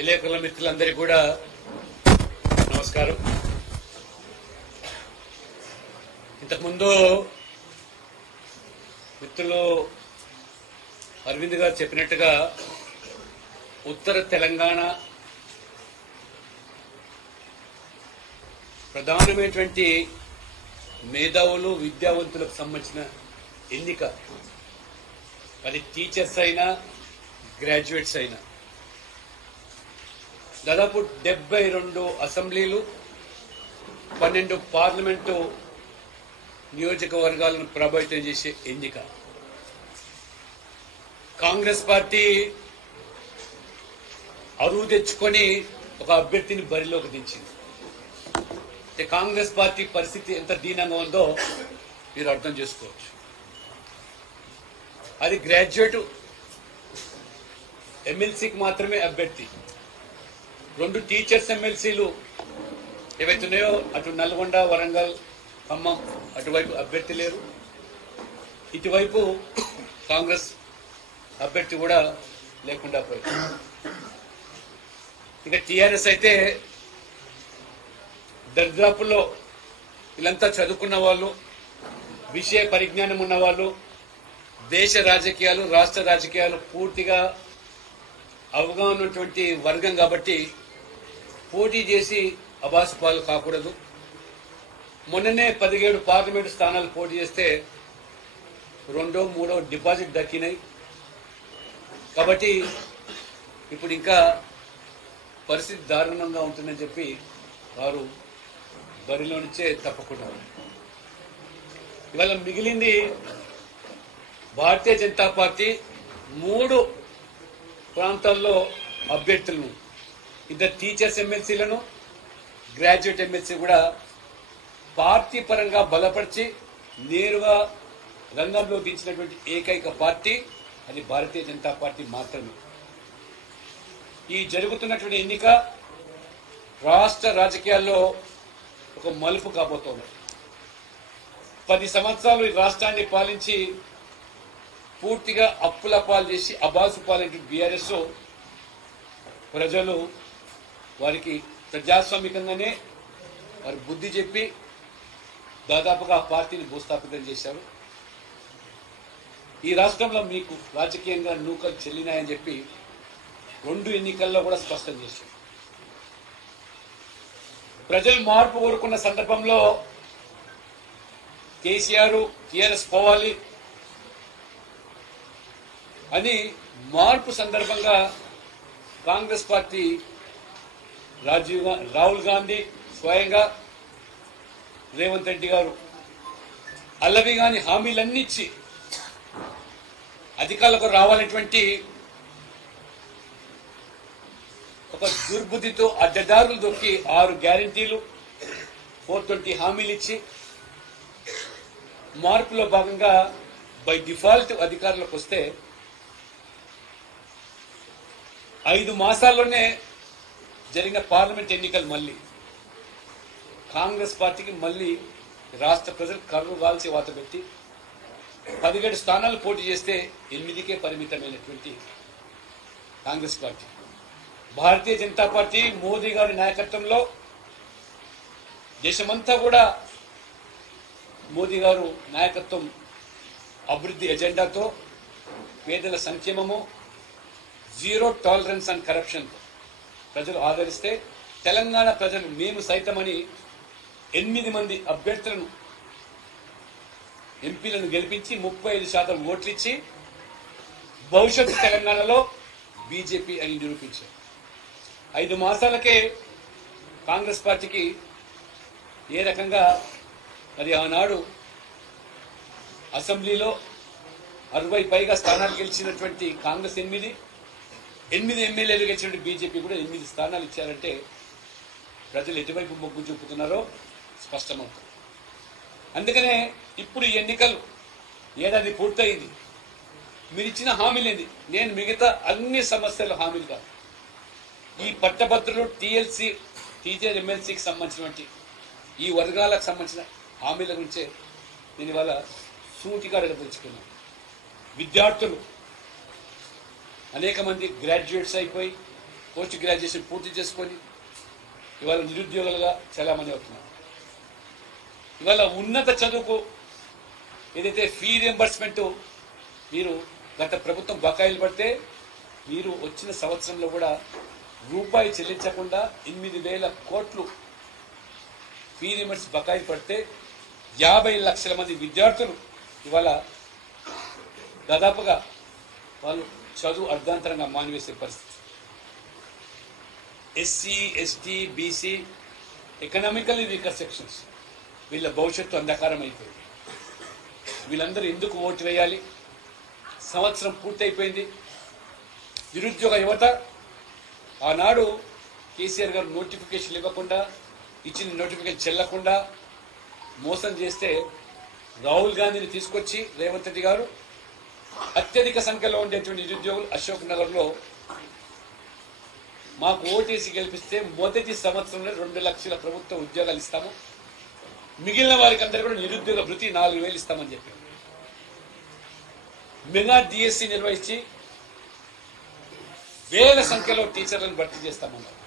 విలేకరుల మిత్రులందరికీ కూడా నమస్కారం. ఇంతకుముందు మిత్రులు అరవింద్ గారు చెప్పినట్టుగా ఉత్తర తెలంగాణ ప్రధానమైనటువంటి మేధావులు విద్యావంతులకు సంబంధించిన ఎన్నిక, అది టీచర్స్ అయినా గ్రాడ్యుయేట్స్ అయినా, దాదాపు 72 అసెంబ్లీలు 12 పార్లమెంటు నియోజకవర్గాలను ప్రభావితం చేసే ఎన్నిక. కాంగ్రెస్ పార్టీ అరువు తెచ్చుకొని ఒక అభ్యర్థిని బరిలోకి దించింది. కాంగ్రెస్ పార్టీ పరిస్థితి ఎంత దీనంగా ఉందో మీరు అర్థం చేసుకోవచ్చు. అది గ్రాడ్యుయేట్ ఎమ్మెల్సీకి మాత్రమే అభ్యర్థి. 2 టీచర్స్ ఎమ్మెల్సీలు ఏవైతున్నాయో అటు నల్గొండ, వరంగల్, ఖమ్మం అటువైపు అభ్యర్థి లేరు. ఇటువైపు కాంగ్రెస్ అభ్యర్థి కూడా లేకుండా పోయింది. ఇక టీఆర్ఎస్ అయితే దర్దాపుల్లో వీళ్ళంతా చదువుకున్న వాళ్ళు, విషయ పరిజ్ఞానం ఉన్న వాళ్ళు, దేశ రాజకీయాలు రాష్ట్ర రాజకీయాలు పూర్తిగా అవగాహన ఉన్నటువంటి వర్గం కాబట్టి పోటీ చేసి అబాసుపాలు కాకూడదు. మొన్ననే 17 పార్లమెంటు స్థానాలు పోటీ చేస్తే 2వ 3వ డిపాజిట్ దక్కినాయి. కాబట్టి ఇప్పుడు ఇంకా పరిస్థితి దారుణంగా ఉంటుందని చెప్పి వారు బరిలో నుంచే తప్పకుండా. ఇవాళ మిగిలింది భారతీయ జనతా పార్టీ 3 ప్రాంతాల్లో అభ్యర్థులను, 2 టీచర్స్ ఎమ్మెల్సీలను, గ్రాడ్యుయేట్ ఎమ్మెల్సీ కూడా పార్టీ పరంగా బలపరిచి నేరుగా రంగంలో దించినటువంటి ఏకైక పార్టీ అది భారతీయ జనతా పార్టీ మాత్రమే. ఈ జరుగుతున్నటువంటి ఎన్నిక రాష్ట్ర రాజకీయాల్లో ఒక మలుపు కాబోతోంది. 10 సంవత్సరాలు ఈ రాష్ట్రాన్ని పాలించి పూర్తిగా అప్పుల పాలు చేసి అబాసు పాలైన బీఆర్ఎస్ ప్రజలు వారికి ప్రజాస్వామికంగానే వారి బుద్ధి చెప్పి దాదాపుగా ఆ పార్టీని భూస్థాపితం చేశారు. ఈ రాష్ట్రంలో మీకు రాజకీయంగా నూకలు చెల్లినాయని చెప్పి 2 ఎన్నికల్లో కూడా స్పష్టం చేశారు. ప్రజలు మార్పు కోరుకున్న సందర్భంలో కేసీఆర్ టీఆర్ఎస్ పోవాలి అని మార్పు సందర్భంగా కాంగ్రెస్ పార్టీ రాహుల్ గాంధీ స్వయంగా రేవంత్ రెడ్డి గారు అల్లవి గాని హామీలన్నీ ఇచ్చి అధికారులకు రావాలనేటువంటి ఒక దుర్బుద్ధితో అడ్డదారులు దొక్కి 6 గ్యారంటీలు 420 హామీలు ఇచ్చి మార్పులో భాగంగా బై డిఫాల్ట్ అధికారులకు వస్తే 5 మాసాల్లోనే జరిగిన పార్లమెంట్ ఎన్నికలు మళ్ళీ కాంగ్రెస్ పార్టీకి మళ్ళీ రాష్ట్ర ప్రజలు కర్రు కాల్చి వాత పెట్టి 17 స్థానాలు పోటీ చేస్తే 8కే పరిమితమైనటువంటి కాంగ్రెస్ పార్టీ. భారతీయ జనతా పార్టీ మోదీ గారి నాయకత్వంలో దేశమంతా కూడా మోదీ గారు నాయకత్వం అభివృద్ధి ఎజెండాతో పేదల సంక్షేమము, జీరో టాలరెన్స్ అండ్ కరప్షన్ ప్రజలు ఆదరిస్తే తెలంగాణ ప్రజలు మేము సైతమని 8 మంది అభ్యర్థులను ఎంపీలను గెలిపించి 35% ఓట్లు ఇచ్చి భవిష్యత్తు తెలంగాణలో బీజేపీ అని నిరూపించారు. 5 మాసాలకే కాంగ్రెస్ పార్టీకి ఏ రకంగా మరి ఆనాడు అసెంబ్లీలో 60 పైగా స్థానాలు గెలిచినటువంటి కాంగ్రెస్ 8 ఎమ్మెల్యేలు గెలిచినటువంటి బీజేపీ కూడా 8 స్థానాలు ఇచ్చారంటే ప్రజలు ఎటువైపు మొగ్గు చూపుతున్నారో స్పష్టమవుతుంది. అందుకనే ఇప్పుడు ఎన్నికలు ఏడాది పూర్తయింది. మీరు ఇచ్చిన హామీలేంది? నేను మిగతా అన్ని సమస్యల హామీలు కాదు, ఈ పట్టభద్రులు టీఎల్సీ టీచర్ ఎమ్మెల్సీకి సంబంధించినటువంటి ఈ వర్గాలకు సంబంధించిన హామీల గురించే నేను ఇవాళ సూటిగా అడగదలుచుకున్నాను. విద్యార్థులు అనేక మంది గ్రాడ్యుయేట్స్ అయిపోయి పోస్ట్ గ్రాడ్యుయేషన్ పూర్తి చేసుకొని ఇవాళ నిరుద్యోగులుగా చాలామంది అవుతున్నారు. ఇవాళ ఉన్నత చదువుకు ఏదైతే ఫీ రియంబర్స్మెంట్ మీరు గత ప్రభుత్వం బకాయిలు పడితే మీరు వచ్చిన సంవత్సరంలో కూడా రూపాయి చెల్లించకుండా 8,000 కోట్లు ఫీ రియంబర్స్ బకాయిలు పడితే 50 లక్షల మంది విద్యార్థులు ఇవాళ దాదాపుగా వాళ్ళు చదువు అర్ధాంతరంగా మానివేసే పరిస్థితి. SC, ST, BC, economically weaker sections వీళ్ళ భవిష్యత్తు అంధకారం అయిపోయింది. వీళ్ళందరూ ఎందుకు ఓటు వేయాలి? సంవత్సరం పూర్తయిపోయింది. నిరుద్యోగ యువత ఆనాడు కేసీఆర్ గారు నోటిఫికేషన్ ఇవ్వకుండా, ఇచ్చిన నోటిఫికేషన్ చెల్లకుండా మోసం చేస్తే రాహుల్ గాంధీని తీసుకొచ్చి రేవంత్ రెడ్డి గారు అత్యధిక సంఖ్యలో ఉండేటువంటి నిరుద్యోగులు అశోక్ నగర్లో మాకు ఓటేసి గెలిపిస్తే మొదటి సంవత్సరంలో 2 లక్షల ప్రభుత్వ ఉద్యోగాలు ఇస్తాము, మిగిలిన వారికి అందరూ కూడా నిరుద్యోగ భృతి 4,000 ఇస్తామని చెప్పారు. మెగా డిఎస్సి నిర్వహించి వేల సంఖ్యలో టీచర్లను భర్తీ చేస్తామన్నారు.